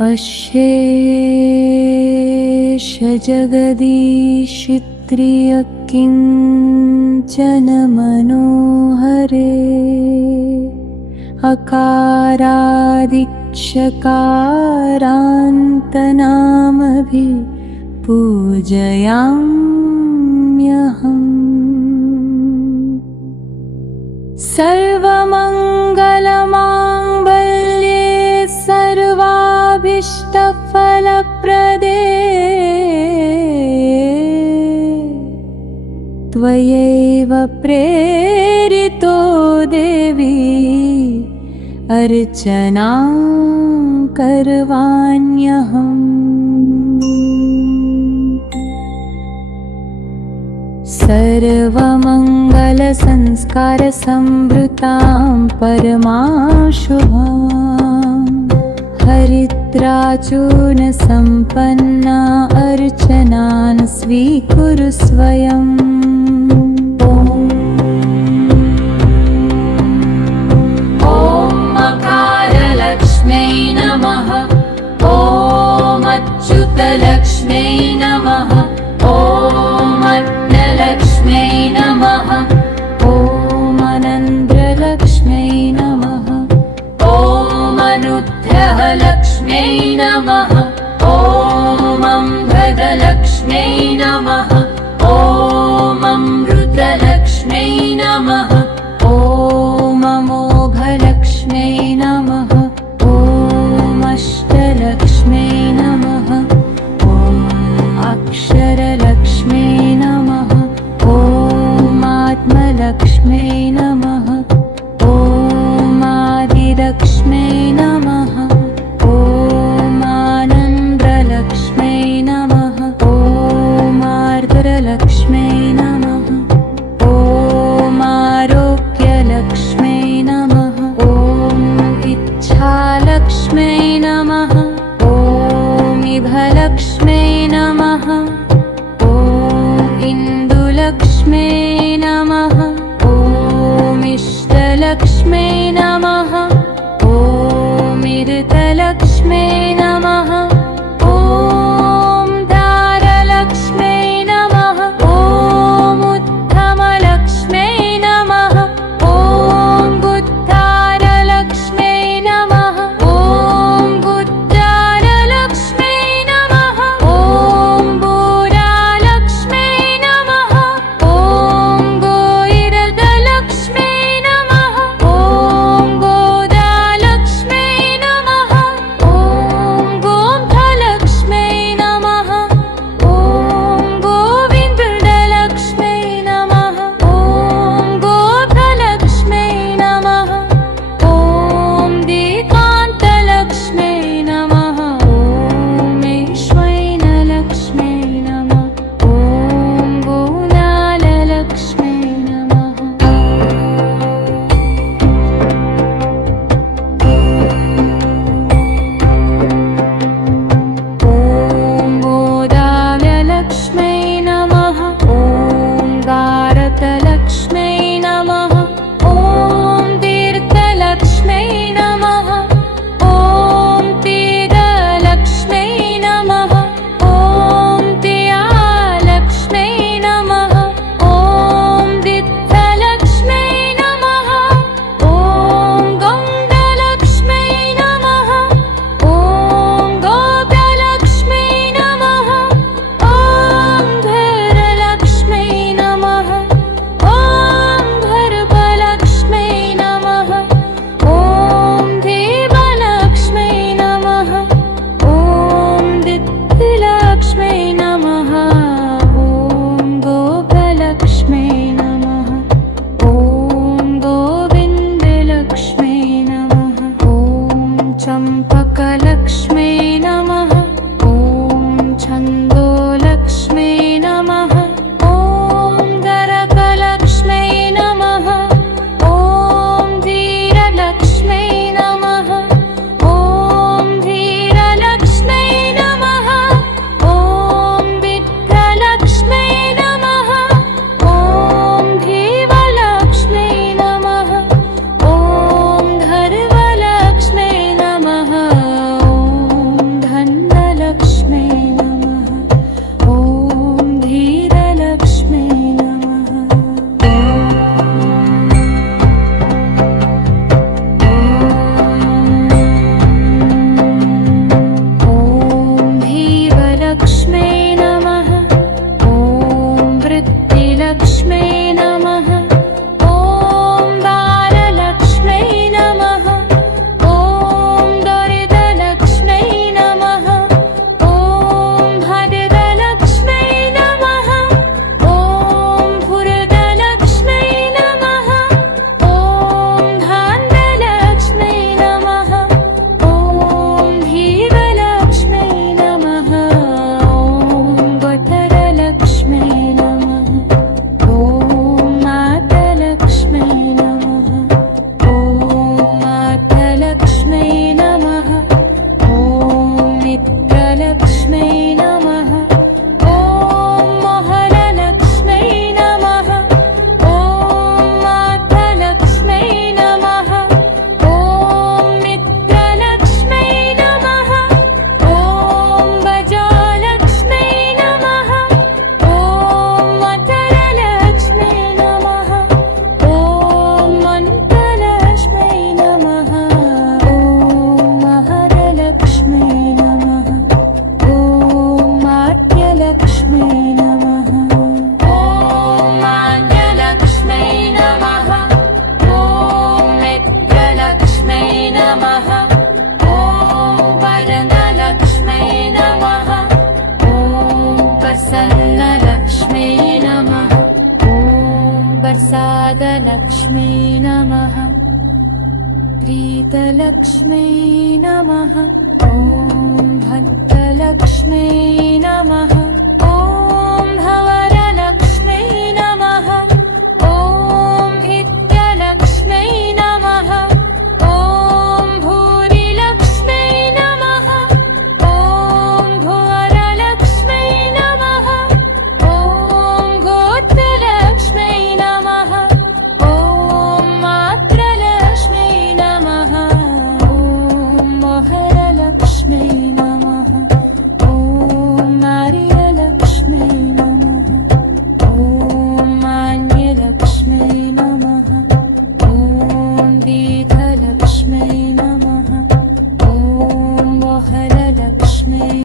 अशेष जगदीशित्रिय किञ्चन मनोहरे अकारादिक्षकारान्तनामभि पूजयाम्यहम्। सर्वमङ्गलमाङ्गल्ये सर्वाभीष्टफलप्रदे त्वयैव प्रेरितो देवी अर्चनां करवाण्यहम्। सर्वमङ्गलसंस्कारसंवृतां परमाशुभां हरिद्राचूर्णसम्पन्ना अर्चनान् स्वीकुरु स्वयम्। ॐ अकारलक्ष्म्यै नमः। ॐ अच्युतलक्ष्म्यै नमः। ॐ लक्ष्म्यै नमः। ॐ अनन्द्रलक्ष्म्यै नमः। ॐ अनुग्रहलक्ष्म्यै नमः। ॐ अम्भदलक्ष्म्यै नमः। ॐ अमृतलक्ष्म्यै नमः। ॐ अमोघलक्ष्म्यै नमः। ॐ अष्टलक्ष्म्यै नमः। ॐ अक्षरलक्ष्म्यै नमः। ॐ आत्मलक्ष्म्यै नमः। ॐ आदिलक्ष्म्यै नमः। ॐ आनन्द्रलक्ष्म्यै नमः। ॐ आर्द्रलक्ष्म्यै नमः। ॐ आरोग्यलक्ष्म्यै नमः। ॐ इच्छालक्ष्म्यै नमः। ॐ इभलक्ष्म्यै नमः। लक्ष्म्यै नमः। ॐ इष्टलक्ष्म्यै नमः। ॐ इरतलक्ष्म्यै नमः। ॐ दारलक्ष्म्यै नमः। ॐ उत्तमलक्ष्म्यै नमः। ॐ बुद्धारलक्ष्म्यै नमः। ॐ बुद्धारलक्ष्म्यै नमः। ॐ बोरालक्ष्म्यै नमः। ॐ गोइरदलक्ष्म्यै नमः। ॐ गोदालक्ष्म्यै नमः। ॐ गोमधलक्ष्म्यै नमः। ॐ गोविन्दलक्ष्म्यै नमः। ॐ गोभलक्ष्म्यै नमः। ॐ देकान्तलक्ष्म्यै नमः। ॐ ऐश्वैनलक्ष्म्यै नमः। ॐ गोनाललक्ष्म्यै नमः। ॐ गोदाललक्ष्म्यै नमः। ॐ गारतलक्ष्म्यै नमः। ॐ तीर्थलक्ष्म्यै नमः। ॐ तीर्थलक्ष्म्यै नमः। ॐ तियालक्ष्म्यै नमः। ॐ दित्थलक्ष्म्यै नमः। ॐ गौडलक्ष्म्यै नमः। ॐ गोपलक्ष्म्यै नमः। ॐ धरलक्ष्म्यै नमः। ॐ धर्भलक्ष्म्यै नमः। ॐ देवलक्ष्म्यै नमः। ॐ दित्तिलक्ष्म्यै नमः। ॐ गोपलक्ष्म्यै नमः। ॐ गोविन्दलक्ष्म्यै नमः। ॐ चम्पकलक्ष्म्यै नमः। ॐ छन्दोलक्ष्म्यै नमः। ॐ गरकलक्ष्म्यै नमः। ॐ धीरलक्ष्म्यै नमः। ॐ धीरलक्ष्म्यै नमः। ॐ विठ्ठलक्ष्म्यै नमः। ॐ धीवलक्ष्म्यै नमः। ॐ धर्वलक्ष्म्यै नमः। ॐ लक्ष्मै नमः प्रीतलक्ष्मै नमः ॐ भक्तलक्ष्मै नमः